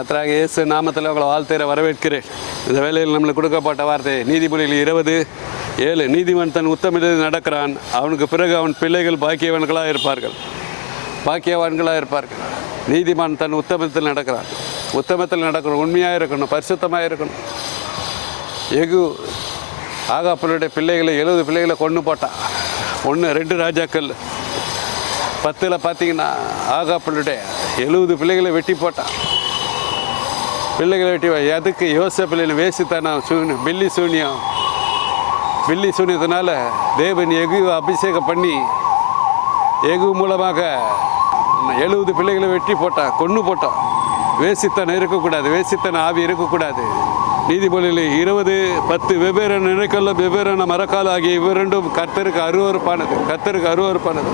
கர்த்தராக இயேசு நாமத்தில் உங்களை வாழ்த்தையரை வரவேற்கிறேன். இந்த வேலையில் நம்மளுக்கு கொடுக்கப்பட்ட வார்த்தை நீதிமொழியில் இருபது ஏழு நீதிமன் தன் உத்தமில் நடக்கிறான். அவனுக்கு பிறகு அவன் பிள்ளைகள் பாக்கியவன்களாக இருப்பார்கள். பாக்கியவான்களாக இருப்பார்கள். நீதிமான் தன் உத்தமத்தில் நடக்கிறான். உத்தமத்தில் நடக்கணும் உண்மையாக இருக்கணும் பரிசுத்தமாக இருக்கணும். எகு ஆகாப்பனுடைய பிள்ளைகளை எழுபது பிள்ளைகளை கொண்டு போட்டான். ஒன்று ரெண்டு ராஜாக்கள். பத்தில் பார்த்தீங்கன்னா ஆகாப்பனுடைய எழுபது பிள்ளைகளை வெட்டி போட்டான். பிள்ளைகளை வெட்டி எதுக்கு யோச பிள்ளைகள் வேசித்தானா? சூன் பில்லி சூன்யம். பில்லி சூன்யத்தினால தேவன் எகு அபிஷேகம் பண்ணி எகு மூலமாக எழுபது பிள்ளைகளை வெட்டி போட்டான் கொன்று போட்டான். வேசித்தனம் இருக்கக்கூடாது வேசித்தன ஆவி இருக்கக்கூடாது. நீதிபதிகளில் இருபது பத்து வெவ்வேறு நினைக்கல்ல வெவ்வேறான மரக்கால் ஆகிய இவ்விரண்டும் கர்த்தருக்கு அருவறுப்பானது கர்த்தருக்கு அருவறுப்பானது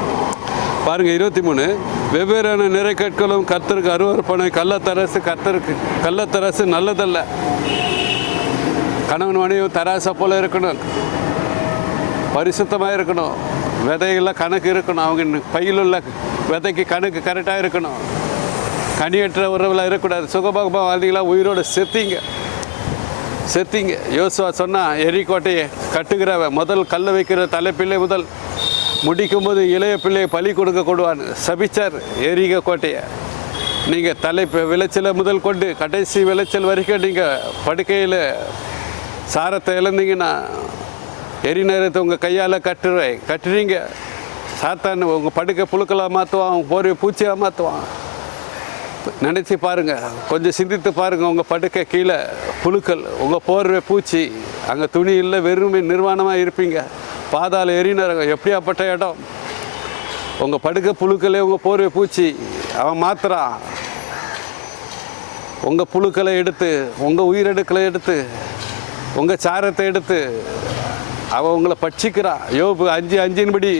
பாருங்க இருபத்தி மூணு. வெவ்வேறான நிறை கற்களும் கர்த்தருக்கு அருவறுப்பான கள்ளத்தரசு கர்த்தருக்கு கள்ளத்தரசு நல்லதல்ல. கணவன் மனைவி தராசை போல இருக்கணும். பரிசுத்தமாக இருக்கணும். விதையெல்லாம் கணக்கு இருக்கணும். அவங்க பையில் உள்ள விதைக்கு கணக்கு கரெக்டாக இருக்கணும். கனியற்ற உறவில் இருக்கக்கூடாது. சுகபோகமாக வாழ்ந்தீங்களா? உயிரோடு செத்தீங்க. செத்தீங்க. யோசுவா சொன்னால் எரிக்கோட்டையை கட்டுகிறவன் முதல் கல்லை வைக்கிற தலைப்பிலே முதல். முடிக்கும்போது இளைய பிள்ளையை பலி கொடுக்க கொடுவான். சபிச்சார் எரிக கோட்டையை நீங்கள் தலை விளைச்சலை முதல் கொண்டு கடைசி விளைச்சல் வரைக்கும் நீங்கள் படுக்கையில் சாரத்தை இழந்தீங்கன்னா எரி நேரத்தை உங்கள் கையால் கட்டுறேன் கட்டுறீங்க. சாத்தான் உங்கள் படுக்கை புழுக்களாக மாற்றுவான் போர்வை பூச்சியாக மாற்றுவான் நினச்சி பாருங்கள் கொஞ்சம் சிந்தித்து பாருங்கள் உங்கள் படுக்கை கீழே புழுக்கள் உங்கள் போர்வை பூச்சி அங்கே துணி இல்லை வெறுமை நிர்வாணமாக இருப்பீங்க. பாதாள எரிநரகம் எப்படியாப்பட்ட இடம்? உங்கள் படுக்கை புழுக்களே உங்கள் போர்வை பூச்சி. அவன் மாத்திரா உங்கள் புழுக்களை எடுத்து உங்கள் உயிரெடுக்களை எடுத்து உங்கள் சாரத்தை எடுத்து அவன் உங்களை பட்சிக்கிறான் யோபு அஞ்சு அஞ்சின்படி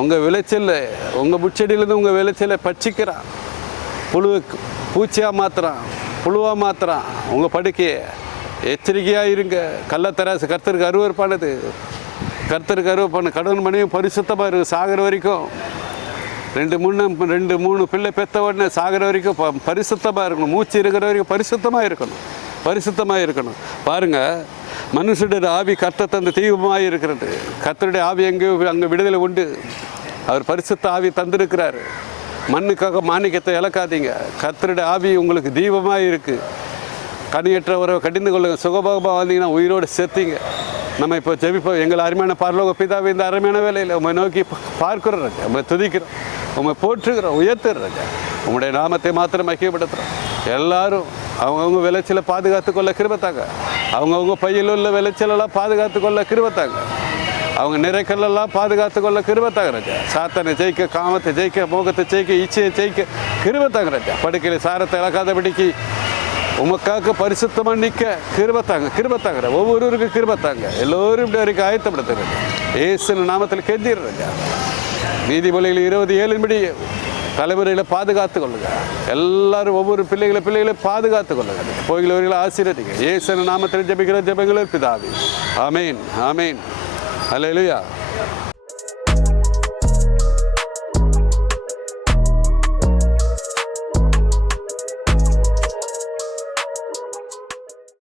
உங்கள் விளைச்சல் உங்கள் முச்செடியிலேருந்து உங்கள் விளைச்சலை பட்சிக்கிறான் புழு பூச்சியாக மாத்துறான் புழுவாக மாத்திரான் உங்கள் படுக்கையை எச்சரிக்கையாக இருங்க. கள்ளத்தராசு கர்த்தருக்கு அருவறுப்பானது கர்த்தருக்கு பண்ண கடன் மனைவி பரிசுத்தமாக இருக்கும் சாகிற வரைக்கும். ரெண்டு மூணு ரெண்டு மூணு பிள்ளை பெத்த உடனே சாகிற வரைக்கும் ப பரிசுத்தமாக இருக்கணும். மூச்சு இருக்கிற வரைக்கும் பரிசுத்தமாக இருக்கணும். பரிசுத்தமாக இருக்கணும். பாருங்கள் மனுஷனுடைய ஆவி கர்த்த தந்த தீபமாக இருக்கிறது. கர்த்தருடைய ஆவி எங்கேயோ அங்கே விடுதலை உண்டு. அவர் பரிசுத்த ஆவி தந்திருக்கிறார். மண்ணுக்காக மாணிக்கத்தை இழக்காதீங்க. கர்த்தருடைய ஆவி உங்களுக்கு தீபமாக இருக்குது கனியற்ற உறவை கடிந்து கொள்ளுங்க. சுகபோகமாக வந்தீங்கன்னா உயிரோடு சேர்த்திங்க நம்ம இப்போ ஜெபிப்போம் எங்கள் அருமையான பரலோக பிதாவை இந்த அருமையான வேலையில் உண்மை நோக்கி பார்க்கிறோம் ராஜா. உண்மை துதிக்கிறோம். உண்மை போற்றுகிறோம் உயர்த்துறோம் ராஜா. உங்களுடைய நாமத்தை மாத்திரம் மகிழ்ப்படுத்துகிறோம் எல்லாரும் அவங்கவுங்க விளைச்சலை பாதுகாத்து கொள்ள கிருபத்தாங்க. அவங்கவுங்க பையில் உள்ள விளைச்சலெல்லாம் பாதுகாத்து கொள்ள கிருபத்தாங்க. அவங்க நிறைக்கல்லெல்லாம் பாதுகாத்து கொள்ள கிருபத்தாங்க ராஜா. சாத்தனை ஜெயிக்க காமத்தை ஜெயிக்க மோகத்தை ஜெயிக்க இச்சையை ஜெயிக்க கிருபத்தாங்க ராஜா. படுக்கையில் சாரத்தை இழக்காதபடிக்கு உமக்காக பரிசுத்தமாக நிற்க கிருபத்தாங்க கிருபத்தாங்க ஒவ்வொருவருக்கும் கிருபத்தாங்க. எல்லோரும் இப்படி வரைக்கும் ஆயத்தப்படுத்துங்க. ஏசுன நாமத்தில் கெஞ்சிடுறங்க. நீதிமொழியில் இருபது ஏழின்படி தலைமுறையில் பாதுகாத்து கொள்ளுங்க எல்லாரும் ஒவ்வொரு பிள்ளைகளை பிள்ளைகளை பாதுகாத்து கொள்ளுங்க கோயிலவர்களை ஆசீர்வதிங்க. ஏசன நாமத்தில் ஜபிக்கிற ஜெபங்களில் பிதாவி. அமேன் அமேன் அல்லேலூயா